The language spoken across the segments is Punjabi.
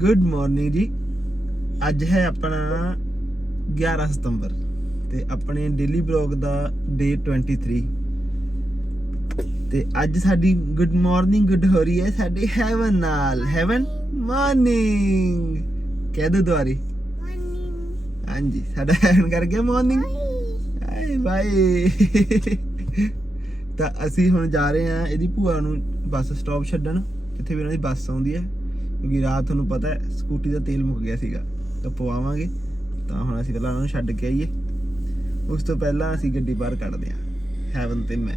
ਗੁੱਡ ਮਾਰਨਿੰਗ ਜੀ। ਅੱਜ ਹੈ ਆਪਣਾ 11 ਸਤੰਬਰ ਤੇ ਆਪਣੇ ਡੇਲੀ ਬਲੌਗ ਦਾ ਡੇ 23 ਤੇ ਅੱਜ ਸਾਡੀ ਗੁੱਡ ਮਾਰਨਿੰਗ ਗੁੱਡ ਹੋ ਰਹੀ ਹੈ ਸਾਡੇ ਹੈਵਨ ਨਾਲ। ਹੈਵਨ ਮਾਰਨਿੰਗ ਕਹਿ ਦੋ ਦੁਆਰੀ ਹਾਂਜੀ, ਸਾਡਾ ਹੈਵਨ ਕਰ ਗਿਆ ਮਾਰਨਿੰਗ ਹਾਏ ਬਾਏ। ਤਾਂ ਅਸੀਂ ਹੁਣ ਜਾ ਰਹੇ ਹਾਂ ਇਹਦੀ ਭੂਆ ਨੂੰ ਬੱਸ ਸਟਾਪ ਛੱਡਣ। ਜਿੱਥੇ ਵੀ ਉਹਨਾਂ ਦੀ ਬੱਸ ਆਉਂਦੀ ਹੈ। ਕਿਉਂਕਿ ਰਾਤ ਤੁਹਾਨੂੰ ਪਤਾ ਹੈ, ਸਕੂਟੀ ਦਾ ਤੇਲ ਮੁੱਕ ਗਿਆ ਸੀਗਾ। ਤਾਂ ਪਵਾਵਾਂਗੇ। ਤਾਂ ਹੁਣ ਅਸੀਂ ਪਹਿਲਾਂ ਉਹਨਾਂ ਨੂੰ ਛੱਡ ਕੇ ਆਈਏ। ਉਸ ਤੋਂ ਪਹਿਲਾਂ ਅਸੀਂ ਗੱਡੀ ਬਾਹਰ ਕੱਢਦੇ ਹਾਂ। ਹੈਵਨ ਤੇ ਮੈਂ।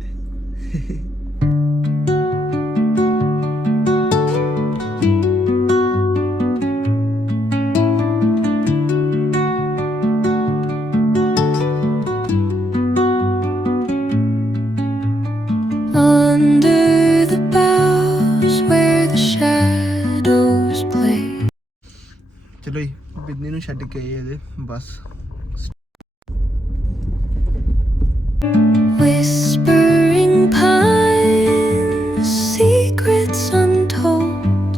ਬੱਸ Whispering pines, secrets untold.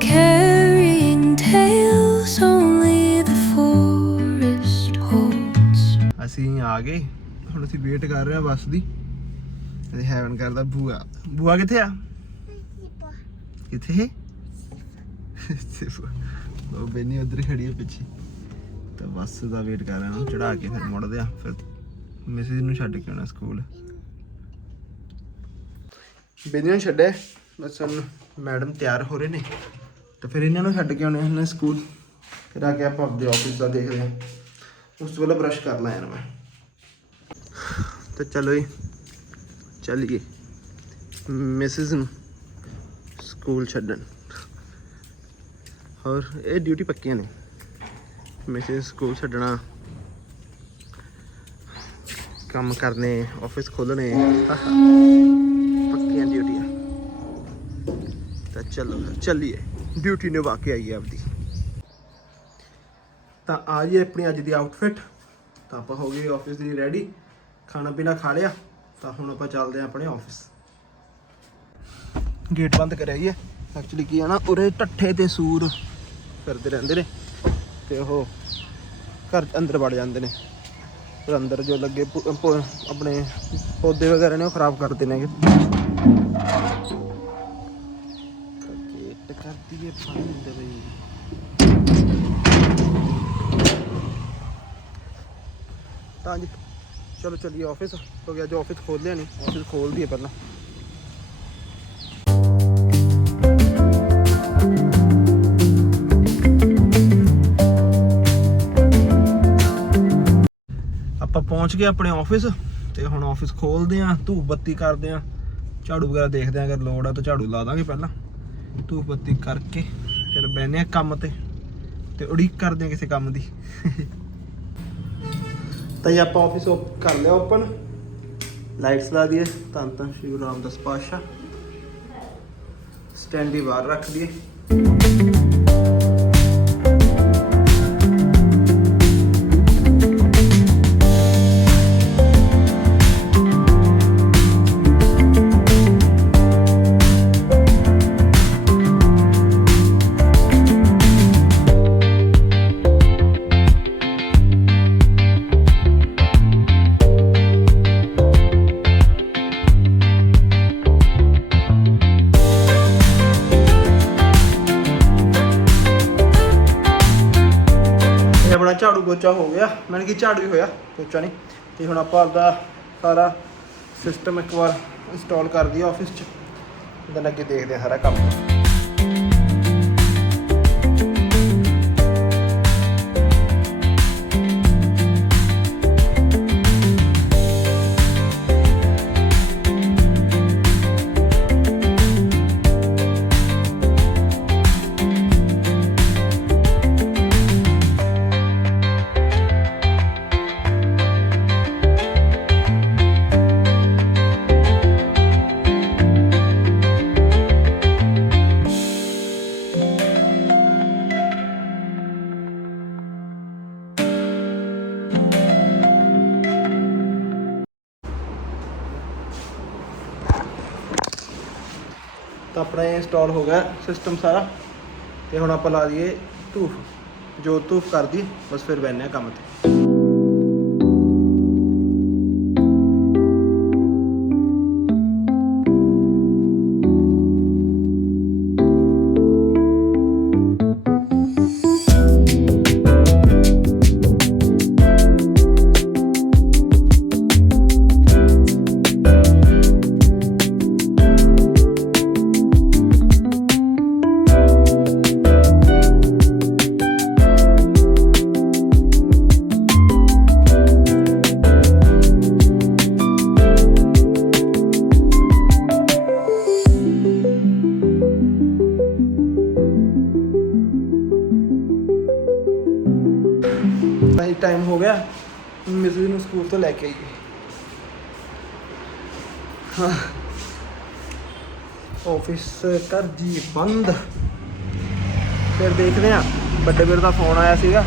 Carrying tales only the forest holds. ਅਸੀਂ ਆ ਗਏ ਹੁਣ ਅਸੀਂ ਵੇਟ ਕਰ ਰਹੇ ਹਾਂ ਬੱਸ ਦੀ ਹੈਵਨ ਕਰਦਾ ਬੂਆ ਬੂਆ ਕਿੱਥੇ ਆ ਕਿੱਥੇ ਉਹ ਬੈਨੀ ਉਧਰ ਖੜੀ ਹੈ ਪਿੱਛੇ ਤਾਂ ਬੱਸ ਦਾ ਵੇਟ ਕਰ ਰਹੇ ਹਾਂ। ਚੜਾ ਕੇ ਫਿਰ ਮੁੜਦੇ ਆ ਫਿਰ ਮੈਸੇਜ ਨੂੰ ਛੱਡ ਕੇ ਆਉਣਾ ਸਕੂਲ। ਬੈਨੀ ਨੂੰ ਛੱਡੇ ਬਸ ਹੁਣ ਮੈਡਮ ਤਿਆਰ ਹੋ ਰਹੇ ਨੇ। ਤਾਂ ਫਿਰ ਇਹਨਾਂ ਨੂੰ ਛੱਡ ਕੇ ਆਉਣੇ ਹਨ ਸਕੂਲ। ਫਿਰ ਆ ਕੇ ਆਪਾਂ ਆਪਦੇ ਆਫਿਸ ਦਾ ਦੇਖਦੇ ਹਾਂ। ਉਸ ਤੋਂ ਪਹਿਲਾਂ ਬ੍ਰਸ਼ ਕਰ ਲਾਂ ਯਾਰ ਮੈਂ। ਤਾਂ ਚਲੋ ਜੀ, ਚੱਲੀਏ। ਮਿਸਿਸ ਨੂੰ ਸਕੂਲ ਛੱਡਣ। ਹੋਰ, ਇਹ ਡਿਊਟੀ ਪੱਕੀਆਂ ਨੇ। ਮਿਸਿਸ ਸਕੂਲ ਛੱਡਣਾ। ਕੰਮ ਕਰਨੇ ਆਫਿਸ ਖੋਲਣੇ ਪੱਕੀਆਂ ਡਿਊਟੀਆਂ। ਤਾਂ ਚਲੋ, ਚੱਲੀਏ। ਡਿਊਟੀ ਨਿਭਾ ਕੇ ਆਈਏ ਆਪਦੀ। ਤਾਂ ਆ ਜੀ ਆਪਣੀ ਅੱਜ ਦੀ ਆਊਟਫਿਟ ਤਾਂ ਆਪਾਂ ਹੋ ਗਏ ਆਫਿਸ ਦੀ ਰੈਡੀ ਖਾਣਾ ਪੀਣਾ ਖਾ ਲਿਆ। ਤਾਂ ਹੁਣ ਆਪਾਂ ਚੱਲਦੇ ਆਂ ਆਪਣੇ ਆਫਿਸ ਗੇਟ ਬੰਦ ਕਰਿਆ ਹੀ ਹੈ ਐਕਚੁਅਲੀ ਕੀ ਆ ਨਾ, ਉਰੇ ਠੱਠੇ ਤੇ ਸੂਰ ਫਿਰਦੇ ਰਹਿੰਦੇ ਨੇ। ਤੇ ਉਹ ਘਰ ਅੰਦਰ ਵੜ ਜਾਂਦੇ ਨੇ। ਫਿਰ ਅੰਦਰ ਜੋ ਲੱਗੇ ਆਪਣੇ ਪੌਦੇ ਵਗੈਰਾ ਨੇ ਉਹ ਖਰਾਬ ਕਰਦੇ ਨੇਗੇ। ਗੇਟ ਕਰਦੀ ਹੈ ਬੰਦ ਬਈ। ਤਾਂ ਜੀ, ਚਲੋ ਚਲੀਏ ਆਫਿਸ ਹੋ ਗਿਆ, ਜੋ ਆਫਿਸ ਖੋਲ ਲਿਆ ਨਹੀਂ ਆਫਿਸ ਖੋਲ ਦਈਏ ਪਹਿਲਾਂ। ਪਹੁੰਚ ਗਏ ਆਪਣੇ ਆਫਿਸ ਤੇ ਹੁਣ ਆਫਿਸ ਖੋਲਦੇ ਆਂ ਧੂਪ ਬੱਤੀ ਕਰਦੇ ਆਂ ਝਾੜੂ ਵਗੈਰਾ ਦੇਖਦੇ ਆਂ ਅਗਰ ਲੋੜ ਆ ਤਾਂ ਝਾੜੂ ਲਾ ਦਾਂਗੇ ਪਹਿਲਾਂ। ਧੂਪ ਬੱਤੀ ਕਰਕੇ ਫਿਰ ਬਹਿਨੇ ਆ ਕੰਮ ਤੇ ਤੇ ਉਡੀਕ ਕਰਦੇ ਆਂ ਕਿਸੇ ਕੰਮ ਦੀ। ਤਾਂ ਜੀ ਆਪਾਂ ਆਫਿਸ ਕਰ ਲਿਆ ਓਪਨ ਲਾਈਟਸ ਲਾ ਦਈਏ। ਤਾਂ ਤਾਂ ਸ਼੍ਰੀ ਗੁਰੂ ਰਾਮਦਾਸ ਪਾਤਸ਼ਾਹ। ਸਟੈਂਡੀ ਬਾਹਰ ਰੱਖ ਦਈਏ। ਪੋਚਾ ਹੋ ਗਿਆ ਮੈਨੂੰ ਕਿ ਝਾੜੂ ਹੀ ਹੋਇਆ ਪੋਚਾ ਨਹੀਂ, ਤੇ ਹੁਣ ਆਪਾਂ ਆਪਦਾ ਸਾਰਾ ਸਿਸਟਮ ਇੱਕ ਵਾਰ ਇੰਸਟਾਲ ਕਰ ਦਈਏ ਆਫਿਸ 'ਚ ਉਹਦੇ ਅੱਗੇ ਦੇਖਦੇ ਆ ਸਾਰਾ ਕੰਮ। ਇੰਸਟਾਲ ਹੋ ਗਿਆ ਸਿਸਟਮ ਸਾਰਾ ਤੇ ਹੁਣ ਆਪਾਂ ਲਾ ਦਈਏ ਧੂਫ। ਜੋ ਧੂਫ ਕਰਦੀ, ਬਸ ਫਿਰ ਬੈਠਨੇ ਆ ਕੰਮ ਤੇ। ਕਰ ਜੀ ਬੰਦ। ਫਿਰ ਦੇਖਦੇ ਆ ਵੱਡੇ ਵੀਰ ਦਾ ਫੋਨ ਆਇਆ ਸੀਗਾ,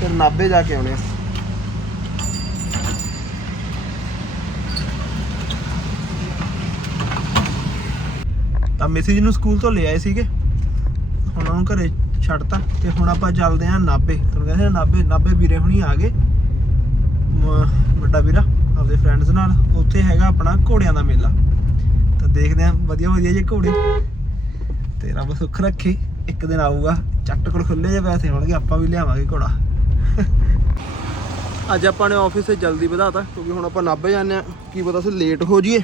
ਫਿਰ ਨਾਭੇ ਜਾ ਕੇ ਆਉਣੇ ਆ। ਤਾਂ ਮਿਸਿਸ ਨੂੰ ਸਕੂਲ ਤੋਂ ਲੈ ਆਏ ਸੀਗੇ। ਹੁਣ ਉਹਨੂੰ ਨੂੰ ਘਰੇ ਛੱਡਤਾ ਤੇ ਹੁਣ ਆਪਾਂ ਚੱਲਦੇ ਆਂ ਨਾਭੇ। ਤੁਹਾਨੂੰ ਕਹਿੰਦੇ ਆ ਨਾਭੇ ਨਾਭੇ ਵੀਰੇ ਹੁਣੀ ਆ ਗਏ। ਵੱਡਾ ਵੀਰਾ, ਆਪਦੇ ਫਰੈਂਡਸ ਨਾਲ। ਉੱਥੇ ਹੈਗਾ ਆਪਣਾ ਘੋੜਿਆਂ ਦਾ ਮੇਲਾ। ਦੇਖਦੇ ਆਂ ਵਧੀਆ ਵਧੀਆ ਜੇ ਘੋੜੇ। ਤੇ ਰੱਬ ਸੁੱਖ ਰੱਖੇ, ਇੱਕ ਦਿਨ ਆਊਗਾ, ਚੱਟ ਕੋਲ ਖੁੱਲੇ ਜੇ ਪੈਸੇ ਹੋਣਗੇ, ਆਪਾਂ ਵੀ ਲਿਆਵਾਂਗੇ ਘੋੜਾ। ਅੱਜ ਆਪਾਂ ਨੇ ਆਫਿਸ ਤੇ ਜਲਦੀ ਵਧਾਤਾ, ਕਿਉਂਕਿ ਹੁਣ ਆਪਾਂ ਨਾਭੇ ਜਾਂਦੇ ਆ ਕੀ ਪਤਾ ਸੀ ਲੇਟ ਹੋ ਜਾਈਏ।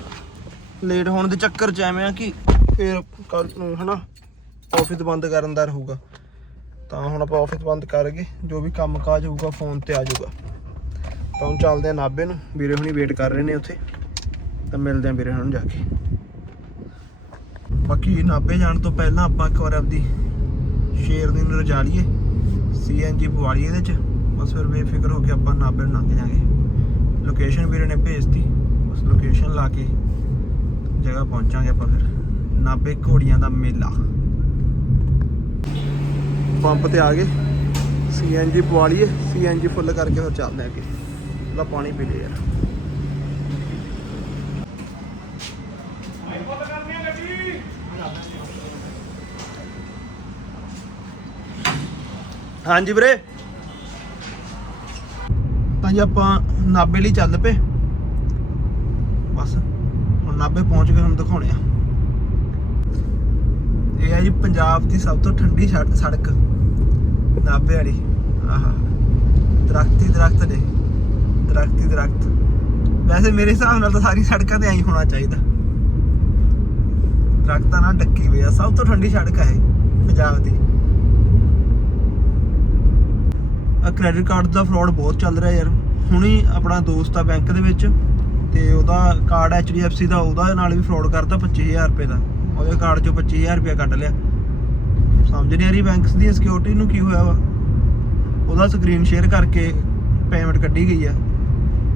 ਲੇਟ ਹੋਣ ਦੇ ਚੱਕਰ ਚ ਐਵੇਂ ਆ ਕਿ ਫਿਰ ਕੱਲ ਨੂੰ, ਹਨਾ ਆਫਿਸ ਬੰਦ ਕਰਨ ਦਾ ਰਹੂਗਾ। ਤਾਂ ਹੁਣ ਆਪਾਂ ਆਫਿਸ ਬੰਦ ਕਰਕੇ ਜੋ ਵੀ ਕੰਮ ਕਾਜ ਹੋਊਗਾ ਫੋਨ ਤੇ ਆ ਜਾਊਗਾ। ਤਾਂ ਹੁਣ ਚੱਲਦੇ ਆ ਨਾਭੇ ਨੂੰ। ਵੀਰੇ ਹੁਣੀ ਵੇਟ ਕਰ ਰਹੇ ਨੇ ਉੱਥੇ। ਤਾਂ ਮਿਲਦੇ ਆ ਵੀਰੇ ਹੁਣ ਜਾ ਕੇ। ਬਾਕੀ ਨਾਭੇ ਜਾਣ ਤੋਂ ਪਹਿਲਾਂ ਆਪਾਂ ਇੱਕ ਵਾਰ ਆਪਦੀ ਸ਼ੇਰ ਦੀ ਨੂੰ ਰਜਾ ਲਈਏ ਸੀਐਨਜੀ ਪਵਾ ਲਈਏ ਇਹਦੇ ਚ, ਬਸ ਫਿਰ ਬੇਫਿਕਰ ਹੋ ਕੇ ਆਪਾਂ ਨਾਭੇ ਨੂੰ ਲੰਘ ਜਾਾਂਗੇ। ਲੋਕੇਸ਼ਨ ਵੀਰੇ ਨੇ ਭੇਜਤੀ, ਉਸ ਲੋਕੇਸ਼ਨ ਲਾ ਕੇ ਜਗ੍ਹਾ ਪਹੁੰਚਾਂਗੇ ਆਪਾਂ ਫਿਰ, ਨਾਭੇ ਘੋੜੀਆਂ ਦਾ ਮੇਲਾ। ਪੰਪ ਤੇ ਆ ਗਏ ਸੀਐਨਜੀ ਪਵਾ ਲਈਏ ਸੀਐਨਜੀ ਫੁੱਲ ਕਰਕੇ ਫਿਰ ਚੱਲਦੇ ਆਂ ਅੱਗੇ। ਲਾ ਪਾਣੀ ਪੀ ਲਿਆ ਯਾਰ। ਹਾਂਜੀ ਵੀਰੇ। ਤਾਂ ਜੀ, ਆਪਾਂ ਨਾਭੇ ਲਈ ਚੱਲ ਪਏ। ਬਸ, ਹੁਣ ਨਾਭੇ ਪਹੁੰਚ ਕੇ ਤੁਹਾਨੂੰ ਦਿਖਾਉਣੇ ਆ। ਇਹ ਹੈ ਜੀ ਪੰਜਾਬ ਦੀ ਸਭ ਤੋਂ ਠੰਡੀ ਸੜਕ। ਨਾਭੇ ਵਾਲੀ। ਆਹਾ। ਦਰਖਤ ਹੀ ਦਰਖਤ ਨੇ। ਦਰਖਤ ਹੀ ਦਰਖਤ। ਵੈਸੇ ਮੇਰੇ ਹਿਸਾਬ ਨਾਲ ਤਾਂ ਸਾਰੀ ਸੜਕਾਂ ਤੇ ਐਂ ਹੋਣਾ ਚਾਹੀਦਾ। ਦਰਖਤਾਂ ਨਾਲ ਡੱਕੀ ਹੋਈ ਆ। ਸਭ ਤੋਂ ਠੰਡੀ ਸੜਕ ਹੈ ਇਹ, ਪੰਜਾਬ ਦੀ ਆ ਕ੍ਰੈਡਿਟ ਕਾਰਡ ਦਾ ਫਰਾਡ ਬਹੁਤ ਚੱਲ ਰਿਹਾ ਯਾਰ। ਹੁਣੀ ਆਪਣਾ ਦੋਸਤ ਆ ਬੈਂਕ ਦੇ ਵਿੱਚ ਤੇ ਉਹਦਾ ਕਾਰਡ HDFC ਦਾ, ਉਹਦਾ ਨਾਲ ਵੀ ਫਰਾਡ ਕਰਤਾ 25000 ਰੁਪਏ ਦਾ। ਉਹਦੇ ਕਾਰਡ ਚੋਂ 25000 ਰੁਪਏ ਕੱਢ ਲਿਆ। ਸਮਝ ਨਹੀਂ ਆ ਰਹੀ ਬੈਂਕਸ ਦੀ ਸਿਕਿਉਰਿਟੀ ਨੂੰ ਕੀ ਹੋਇਆ ਵਾ। ਉਹਦਾ ਸਕਰੀਨ ਸ਼ੇਅਰ ਕਰਕੇ ਪੇਮੈਂਟ ਕੱਢੀ ਗਈ ਆ।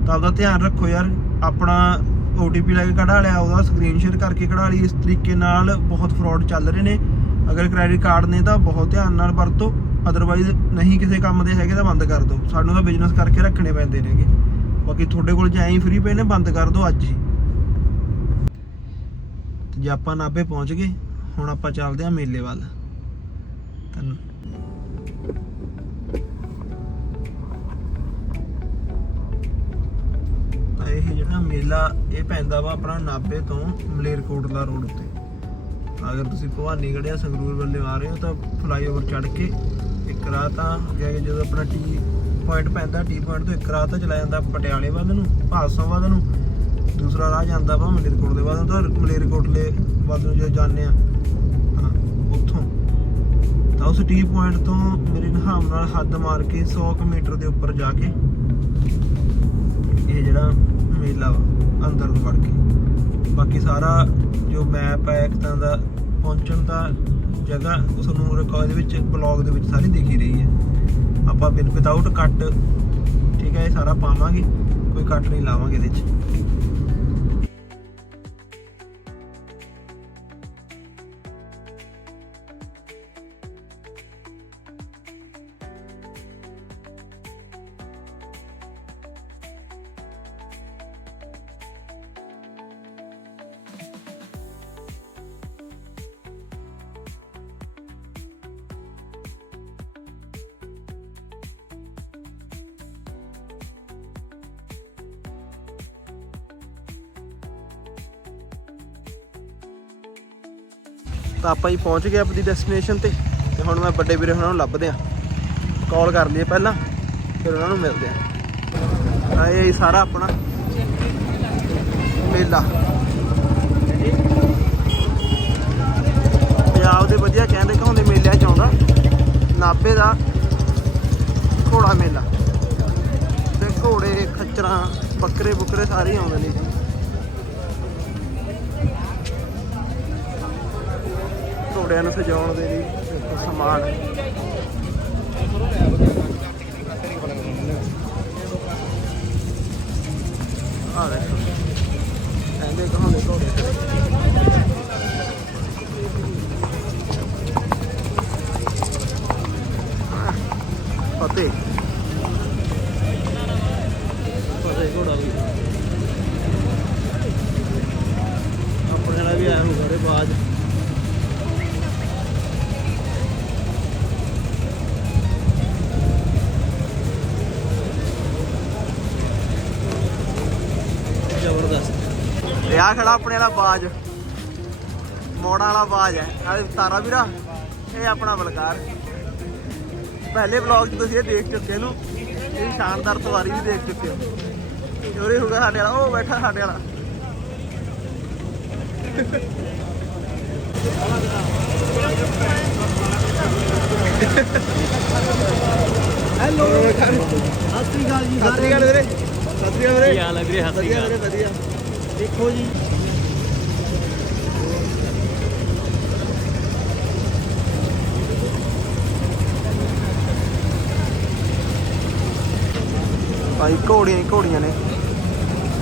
ਤਾਂ ਆਪਦਾ ਧਿਆਨ ਰੱਖੋ ਯਾਰ, ਆਪਣਾ OTP ਲੈ ਕੇ ਕਢਾ ਲਿਆ, ਉਹਦਾ ਸਕਰੀਨ ਸ਼ੇਅਰ ਕਰਕੇ ਕਢਾ ਲਈ। ਇਸ ਤਰੀਕੇ ਨਾਲ ਬਹੁਤ ਫਰਾਡ ਚੱਲ ਰਹੇ ਨੇ। ਅਗਰ ਕ੍ਰੈਡਿਟ ਕਾਰਡ ਨੇ ਤਾਂ ਬਹੁਤ ਧਿਆਨ ਨਾਲ ਵਰਤੋ। ਅਦਰਵਾਈਜ਼ ਨਹੀਂ ਕਿਸੇ ਕੰਮ ਦੇ ਹੈਗੇ ਤਾਂ ਬੰਦ ਕਰ ਦਿਓ। ਸਾਨੂੰ ਤਾਂ ਬਿਜ਼ਨਸ ਕਰਕੇ ਰੱਖਣੇ ਪੈਂਦੇ ਨੇਗੇ। ਬਾਕੀ ਤੁਹਾਡੇ ਕੋਲ ਜੇ ਐਂ ਫ੍ਰੀ ਪਏ ਨੇ, ਬੰਦ ਕਰ ਦਿਓ ਅੱਜ ਹੀ। ਜੇ ਆਪਾਂ ਨਾਭੇ ਪਹੁੰਚ ਗਏ, ਹੁਣ ਆਪਾਂ ਚੱਲਦੇ ਹਾਂ ਮੇਲੇ ਵੱਲ। ਤਾਂ ਤਾਂ ਇਹ ਜਿਹੜਾ ਮੇਲਾ, ਇਹ ਪੈਂਦਾ ਵਾ ਆਪਣਾ ਨਾਭੇ ਤੋਂ ਮਲੇਰਕੋਟਲਾ ਰੋਡ ਉੱਤੇ। ਅਗਰ ਤੁਸੀਂ ਭਵਾਨੀਗੜ੍ਹ ਜਾਂ ਸੰਗਰੂਰ ਵੱਲੇ ਆ ਰਹੇ ਹੋ ਤਾਂ ਫਲਾਈਓਵਰ ਚੜ੍ਹ ਕੇ ਇੱਕ ਰਾਹ ਤਾਂ ਅੱਗੇ ਅੱਗੇ ਜਦੋਂ ਆਪਣਾ ਟੀ ਪੁਆਇੰਟ ਪੈਂਦਾ ਟੀ ਪੁਆਇੰਟ ਤੋਂ ਇੱਕ ਰਾਹ ਤਾਂ ਚਲਾ ਜਾਂਦਾ ਪਟਿਆਲੇ ਵੱਲ ਨੂੰ, ਭਾਦਸੋਂ ਵੱਲ ਨੂੰ। ਦੂਸਰਾ ਰਾਹ ਜਾਂਦਾ ਵਾ ਮਲੇਰਕੋਟਲੇ ਵੱਲ ਨੂੰ ਤਾਂ ਮਲੇਰਕੋਟਲੇ ਵੱਲ ਨੂੰ ਜਦੋਂ ਜਾਂਦੇ ਆ, ਹਾਂ, ਉੱਥੋਂ। ਤਾਂ ਉਸ ਟੀ ਪੁਆਇੰਟ ਤੋਂ ਮੇਰੇ ਹਿਸਾਬ ਨਾਲ ਹੱਦ ਮਾਰ ਕੇ 100 ਕੁ ਮੀਟਰ ਦੇ ਉੱਪਰ ਜਾ ਕੇ ਇਹ ਜਿਹੜਾ ਮੇਲਾ ਵਾ, ਅੰਦਰ ਨੂੰ ਵੜ ਕੇ। ਬਾਕੀ ਸਾਰਾ ਜੋ ਮੈਪ ਹੈ ਇੱਕ ਤਰ੍ਹਾਂ ਦਾ ਪਹੁੰਚਣ ਦਾ ਜਗ੍ਹਾ ਉਹ ਤੁਹਾਨੂੰ ਰਿਕਾਰਡ ਦੇ ਵਿੱਚ ਬਲੌਗ ਦੇ ਵਿੱਚ ਸਾਰੀ ਦਿਖ ਰਹੀ ਹੈ। ਆਪਾਂ ਬਿਨ ਵਿਦਆਊਟ ਕੱਟ ਠੀਕ ਹੈ, ਇਹ ਸਾਰਾ ਪਾਵਾਂਗੇ, ਕੋਈ ਕੱਟ ਨਹੀਂ ਲਾਵਾਂਗੇ ਇਹਦੇ 'ਚ। ਤਾਂ ਆਪਾਂ ਜੀ ਪਹੁੰਚ ਗਏ ਆਪਣੀ ਡੈਸਟੀਨੇਸ਼ਨ ਤੇ ਤੇ ਹੁਣ ਮੈਂ ਵੱਡੇ ਵੀਰੇ ਉਹਨਾਂ ਨੂੰ ਲੱਭਦੇ ਆ ਕਾਲ ਕਰ ਲਈਏ ਪਹਿਲਾਂ, ਫਿਰ ਉਹਨਾਂ ਨੂੰ ਮਿਲਦੇ ਆ ਆ ਇਹ ਸਾਰਾ ਆਪਣਾ ਮੇਲਾ। ਪੰਜਾਬ ਦੇ ਵਧੀਆ ਕਹਿੰਦੇ ਕਹਾਉਂਦੇ ਮੇਲਿਆਂ ਚ ਆਉਂਦਾ, ਨਾਭੇ ਦਾ ਘੋੜਾ ਮੇਲਾ। ਤੇ ਘੋੜੇ, ਖੱਚਰਾਂ ਬੱਕਰੇ ਬੁੱਕਰੇ ਸਾਰੇ ਹੀ ਆਉਂਦੇ ਨੇ ਜੀ। ਘੋੜਿਆਂ ਨੂੰ ਸਜਾਉਣ ਦੇ ਲਈ ਸਮਾਨ। ਆ ਦੇਖੋ। ਕਹਿੰਦੇ ਕਹਾਉਂਦੇ ਘੋੜੇ ਫਤਿਹ। ਫਤਿਹ ਘੋੜਾ ਵੀ। ਆਪਣੇ ਨਾਲ ਵੀ ਆਇਆ ਹੋਊਗਾ ਰੇ ਬਾਜ ਆ ਖੜਾ ਆਪਣੇ ਵਾਲਾ ਬਾਜ। ਮੋੜਾਂ ਵਾਲਾ ਬਾਜ ਹੈ। ਆ ਤਾਰਾ ਵੀਰਾ ਇਹ ਆਪਣਾ ਬਲਕਾਰ ਪਹਿਲੇ ਵਲੌਗ 'ਚ ਤੁਸੀਂ ਇਹ ਦੇਖ ਚੁੱਕੇ ਨੂੰ ਇਹ ਸ਼ਾਨਦਾਰ ਸਵਾਰੀ ਵੀ ਦੇਖ ਚੁੱਕੇ ਹੋ। ਜੋਰੇ ਹੋਗਾ ਸਾਡੇ ਵਾਲਾ ਉਹ ਬੈਠਾ ਸਾਡੇ ਵਾਲਾ। ਹੈਲੋ। ਸਤਿ ਸ੍ਰੀ ਅਕਾਲ ਜੀ ਸਤਿ ਸ੍ਰੀ ਅਕਾਲ ਵੀਰੇ। ਸਤਿ ਸ੍ਰੀ ਅਕਾਲ ਵੀਰੇ। ਕੀ ਹਾਲ ਹੈ ਵੀਰੇ? ਸਤਿ ਸ੍ਰੀ ਵਧੀਆ ਅਕਾਲ। ਵੀਰੇ ਵਧੀਆ। ਦੇਖੋ ਜੀ। ਭਾਈ ਘੋੜੀਆਂ ਹੀ ਘੋੜੀਆਂ ਨੇ।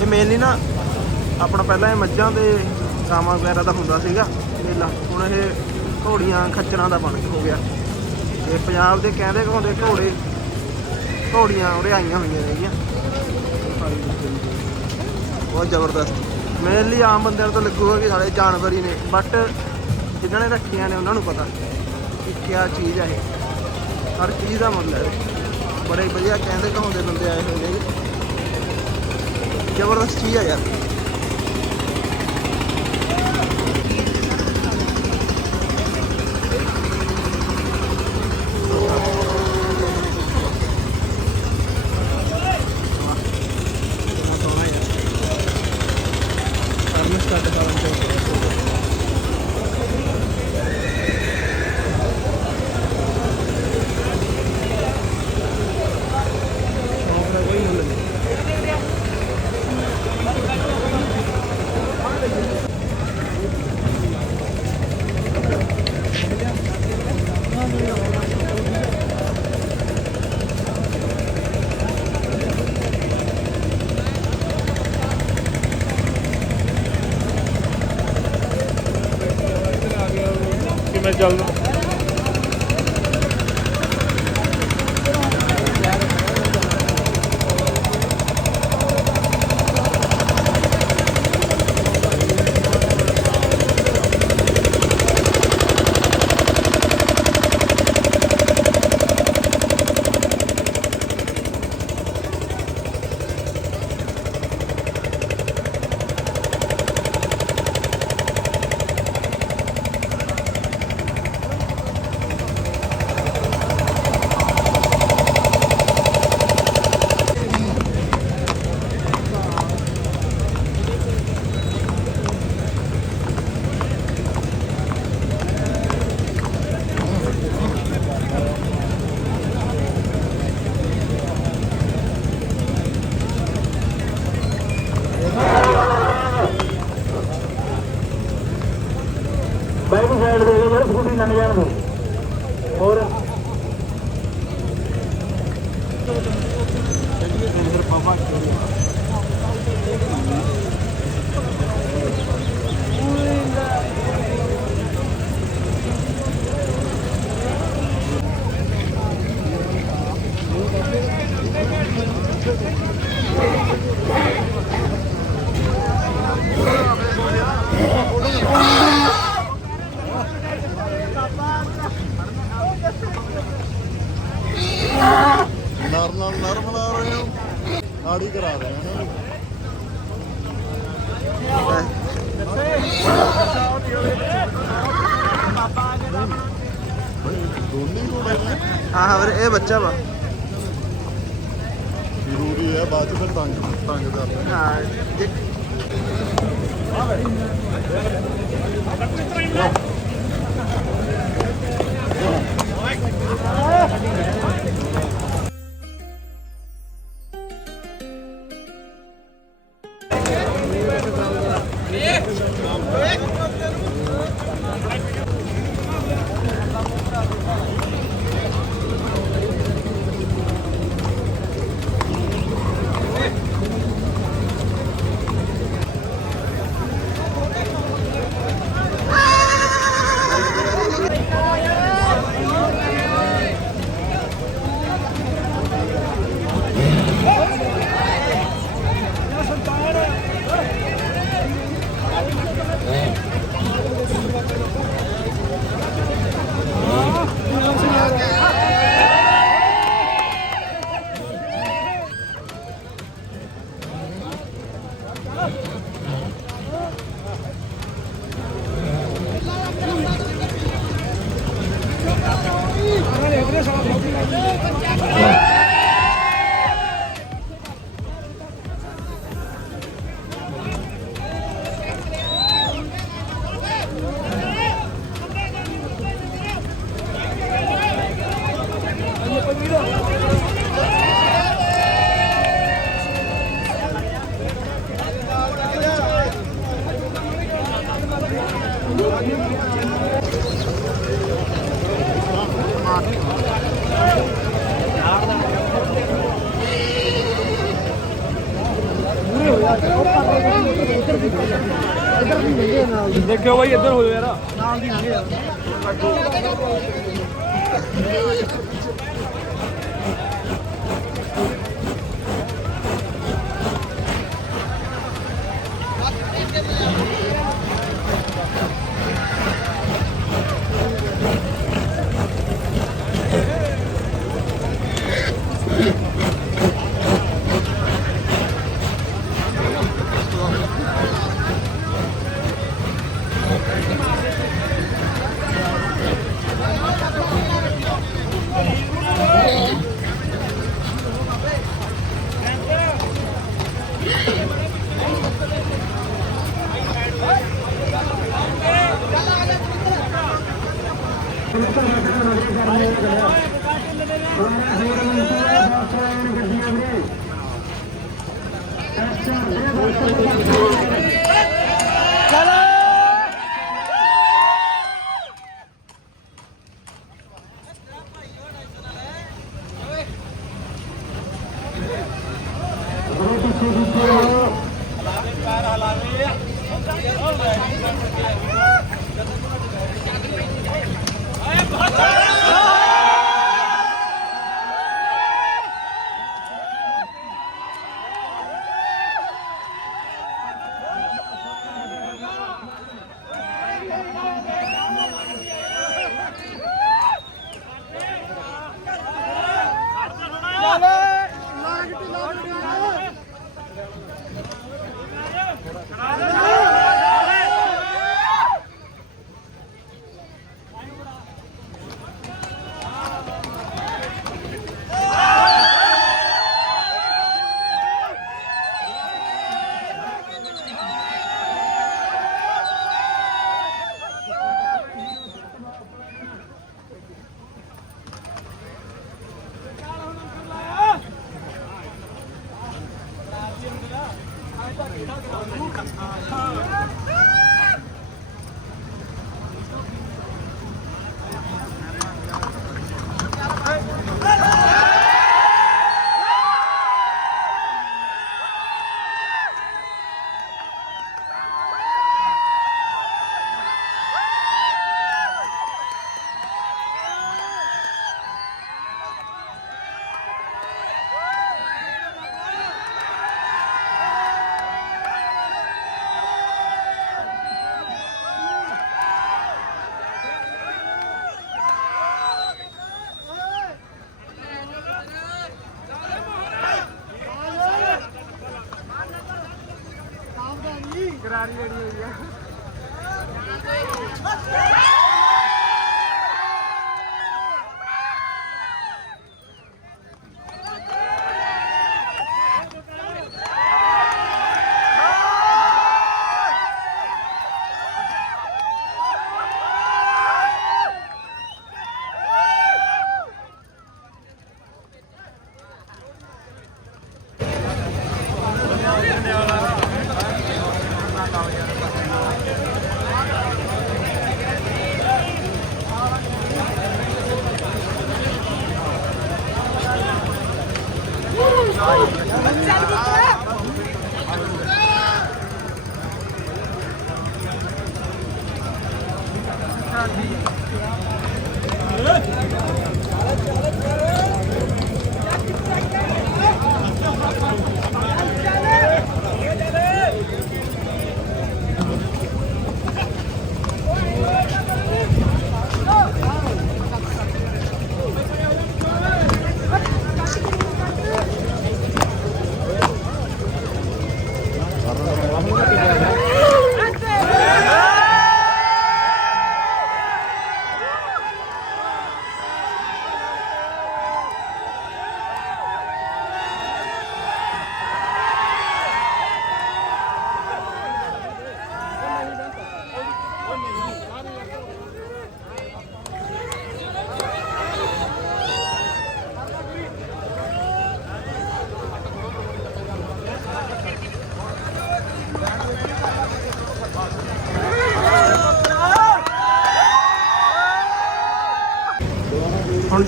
ਇਹ ਮੇਨਲੀ ਨਾ ਆਪਣਾ ਪਹਿਲਾਂ ਇਹ ਮੱਝਾਂ ਤੇ ਕਾਮਾਂ ਵਗੈਰਾ ਦਾ ਹੁੰਦਾ ਸੀਗਾ, ਮੇਲਾ। ਹੁਣ ਇਹ ਘੋੜੀਆਂ, ਖੱਚਰਾਂ ਦਾ ਬਣ ਹੋ ਗਿਆ। ਤੇ ਪੰਜਾਬ ਦੇ ਕਹਿੰਦੇ ਕਹਾਉਂਦੇ ਘੋੜੇ। ਘੋੜੀਆਂ ਉਰੇ ਆਈਆਂ ਹੋਈਆਂ ਨੇਗੀਆਂ ਬਹੁਤ ਜ਼ਬਰਦਸਤ। ਮੇਰੇ ਲਈ ਆਮ ਬੰਦਿਆਂ ਨੂੰ ਤਾਂ ਲੱਗੂਗਾ ਕਿ ਸਾਡੇ ਜਾਨਵਰ ਹੀ ਨੇ ਬਟ ਜਿਨ੍ਹਾਂ ਨੇ ਰੱਖੀਆਂ ਨੇ ਉਹਨਾਂ ਨੂੰ ਪਤਾ ਕਿ ਕੀ ਚੀਜ਼ ਹੈ ਇਹ। ਹਰ ਚੀਜ਼ ਦਾ ਮੁੱਲ ਹੈ। ਬੜੇ ਵਧੀਆ ਕਹਿੰਦੇ ਕਹਾਉਂਦੇ ਬੰਦੇ ਆਏ ਹੋਏ ਨੇ। ਜ਼ਬਰਦਸਤ ਚੀਜ਼ ਹੈ ਯਾਰ। スタートからの状況です。ਬੈਕ ਦੇ ਮੇਰੇ ਸਕੂਟੀ ਲੰਘ ਜਾਣ ਹੋਰ ਨਰ ਨਾਲ ਨਰ ਬਣਾ ਰਹੇ ਹੋ ਆੜੀ ਕਰਾ ਰਹੇ ਹੋ ਦੋਨੇ ਘੋੜੇ ਨੇ ਹਾਂ ਹਾਂ ਵੀਰੇ ਇਹ ਬੱਚਾ ਵਾ। ਜ਼ਰੂਰੀ ਹੈ ਬਾਅਦ ਚ ਫਿਰ ਤੰਗ ਤੰਗ ਕਰਦੇ ਹਾਂ ਇੱਕ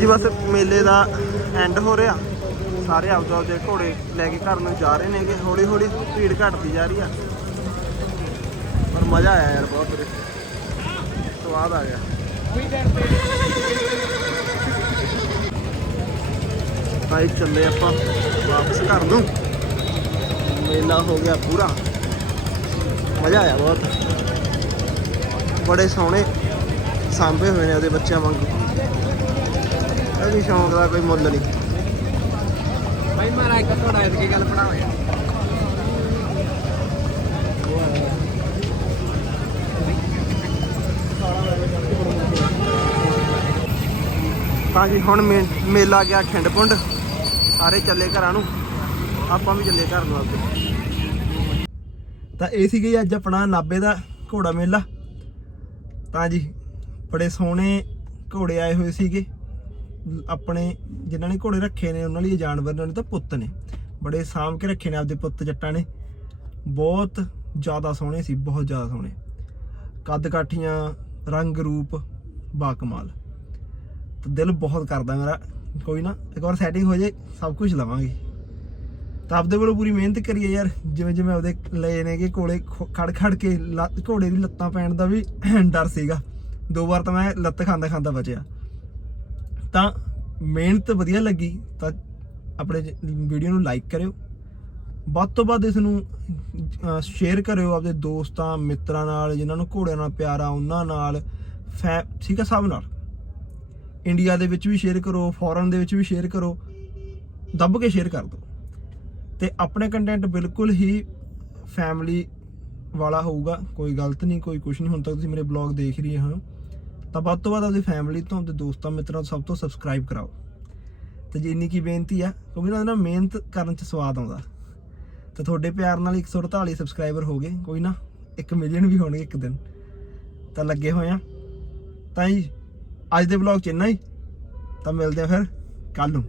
ਜੀ ਬਸ ਮੇਲੇ ਦਾ ਐਂਡ ਹੋ ਰਿਹਾ। ਸਾਰੇ ਆਪਦੇ ਆਪਦੇ ਘੋੜੇ ਲੈ ਕੇ ਘਰ ਨੂੰ ਜਾ ਰਹੇ ਨੇਗੇ। ਹੌਲੀ ਹੌਲੀ ਭੀੜ ਘਟਦੀ ਜਾ ਰਹੀ ਆ। ਪਰ ਮਜ਼ਾ ਆਇਆ ਯਾਰ, ਬਹੁਤ ਵੀਰੇ ਸਵਾਦ ਆ ਗਿਆ। ਭਾਈ, ਚੱਲੇ ਆਪਾਂ ਵਾਪਸ ਘਰ ਨੂੰ। ਮੇਲਾ ਹੋ ਗਿਆ ਪੂਰਾ। ਮਜ਼ਾ ਆਇਆ ਬਹੁਤ। ਬੜੇ ਸੋਹਣੇ ਸਾਂਭੇ ਹੋਏ ਨੇ ਉਹਦੇ ਬੱਚਿਆਂ ਵਾਂਗੂ। ਇਹ ਵੀ ਸ਼ੌਂਕ ਦਾ ਕੋਈ ਮੁੱਲ ਨਹੀਂ। ਭਾਈ ਮਾਰਾ ਇੱਕ ਤੁਹਾਡਾ ਇਤਕੀ ਗੱਲ ਪੜਾ ਹੋਇਆ ਤਾਂ ਜੀ ਹੁਣ ਮੇਲਾ ਗਿਆ ਖਿੰਡਪੁੰਡ ਸਾਰੇ ਚੱਲੇ ਘਰਾਂ ਨੂੰ। ਆਪਾਂ ਵੀ ਚੱਲੇ ਘਰ ਨੂੰ ਆਪਦੇ। ਤਾਂ ਇਹ ਸੀਗਾ ਅੱਜ ਆਪਣਾ ਨਾਬੇ ਦਾ ਘੋੜਾ ਮੇਲਾ। ਤਾਂ ਜੀ ਬੜੇ ਸੋਹਣੇ ਘੋੜੇ ਆਏ ਹੋਏ ਸੀਗੇ। ਆਪਣੇ ਜਿਨ੍ਹਾਂ ਨੇ ਘੋੜੇ ਰੱਖੇ ਨੇ, ਉਹਨਾਂ ਲਈ ਇਹ ਜਾਨਵਰ ਨੇ, ਉਹਨਾਂ ਦੇ ਤਾਂ ਪੁੱਤ ਨੇ। ਬੜੇ ਸਾਂਭ ਕੇ ਰੱਖੇ ਨੇ ਆਪਦੇ ਪੁੱਤ ਜੱਟਾਂ ਨੇ। ਬਹੁਤ ਜ਼ਿਆਦਾ ਸੋਹਣੇ ਸੀ, ਬਹੁਤ ਜ਼ਿਆਦਾ ਸੋਹਣੇ। ਕੱਦ ਕਾਠੀਆਂ, ਰੰਗ ਰੂਪ, ਬਾਕਮਾਲ। ਤਾਂ ਦਿਲ ਬਹੁਤ ਕਰਦਾ ਮੇਰਾ। ਕੋਈ ਨਾ, ਇੱਕ ਵਾਰ ਸੈਟਿੰਗ ਹੋ ਜਾਏ ਸਭ ਕੁਝ ਲਵਾਂਗੇ। ਤਾਂ ਆਪਦੇ ਵੱਲੋਂ ਪੂਰੀ ਮਿਹਨਤ ਕਰੀਏ ਯਾਰ। ਜਿਵੇਂ ਜਿਵੇਂ ਆਪਦੇ ਲਏ ਨੇਗੇ ਕੋਲੇ ਖ- ਖੜ ਖੜ ਕੇ ਲੱਤ- ਘੋੜੇ ਦੀ ਲੱਤਾਂ ਪੈਣ ਦਾ ਵੀ ਡਰ ਸੀਗਾ। ਦੋ ਵਾਰ ਤਾਂ ਮੈਂ ਲੱਤ ਖਾਂਦਾ ਖਾਂਦਾ ਬਚਿਆ। ਤਾਂ ਮਿਹਨਤ ਵਧੀਆ ਲੱਗੀ, ਤਾਂ ਆਪਣੇ ਵੀਡੀਓ ਨੂੰ ਲਾਈਕ ਕਰਿਓ। ਵੱਧ ਤੋਂ ਵੱਧ ਇਸ ਨੂੰ ਸ਼ੇਅਰ ਕਰਿਓ ਆਪਦੇ ਦੋਸਤਾਂ, ਮਿੱਤਰਾਂ ਨਾਲ, ਜਿਨ੍ਹਾਂ ਨੂੰ ਘੋੜਿਆਂ ਨਾਲ ਪਿਆਰ ਆ ਉਹਨਾਂ ਨਾਲ, ਫੈ, ਠੀਕ ਆ ਸਭ ਨਾਲ। ਇੰਡੀਆ ਦੇ ਵਿੱਚ ਵੀ ਸ਼ੇਅਰ ਕਰੋ ਫੋਰਨ ਦੇ ਵਿੱਚ ਵੀ ਸ਼ੇਅਰ ਕਰੋ, ਦੱਬ ਕੇ ਸ਼ੇਅਰ ਕਰ ਦਿਓ। ਤੇ ਆਪਣੇ ਕੰਟੈਂਟ ਬਿਲਕੁਲ ਹੀ ਫੈਮਿਲੀ ਵਾਲਾ ਹੋਊਗਾ, ਕੋਈ ਗਲਤ ਨਹੀਂ, ਕੋਈ ਕੁਝ ਨਹੀਂ। ਹੁਣ ਤੱਕ ਤੁਸੀਂ ਮੇਰੇ ਬਲੌਗ ਦੇਖ ਰਹੇ ਹੋ। ਤਾਂ ਵੱਧ ਤੋਂ ਵੱਧ ਆਪਣੀ ਫੈਮਿਲੀ ਤੋਂ ਤੇ ਦੋਸਤਾਂ, ਮਿੱਤਰਾਂ ਤੋਂ ਸਭ ਤੋਂ ਸਬਸਕ੍ਰਾਈਬ ਕਰਾਓ। ਤੇ ਜੇ ਇੰਨੀ ਕੀ ਬੇਨਤੀ ਆ, ਕਿਉਂਕਿ ਨਾ ਉਹਦੇ ਨਾਲ ਮਿਹਨਤ ਕਰਨ 'ਚ ਸਵਾਦ ਆਉਂਦਾ। ਤੇ ਤੁਹਾਡੇ ਪਿਆਰ ਨਾਲ 148 ਸਬਸਕ੍ਰਾਈਬਰ ਹੋ ਗਏ, ਕੋਈ ਨਾ 1 ਮਿਲੀਅਨ ਵੀ ਹੋਣਗੇ ਇੱਕ ਦਿਨ। ਤਾਂ ਲੱਗੇ ਹੋਏ ਆ। ਤਾਂ ਜੀ, ਅੱਜ ਦੇ ਵਲੌਗ ਚ ਇੰਨਾ ਹੀ। ਤਾਂ ਮਿਲਦੇ ਆ ਫਿਰ ਕੱਲ ਨੂੰ।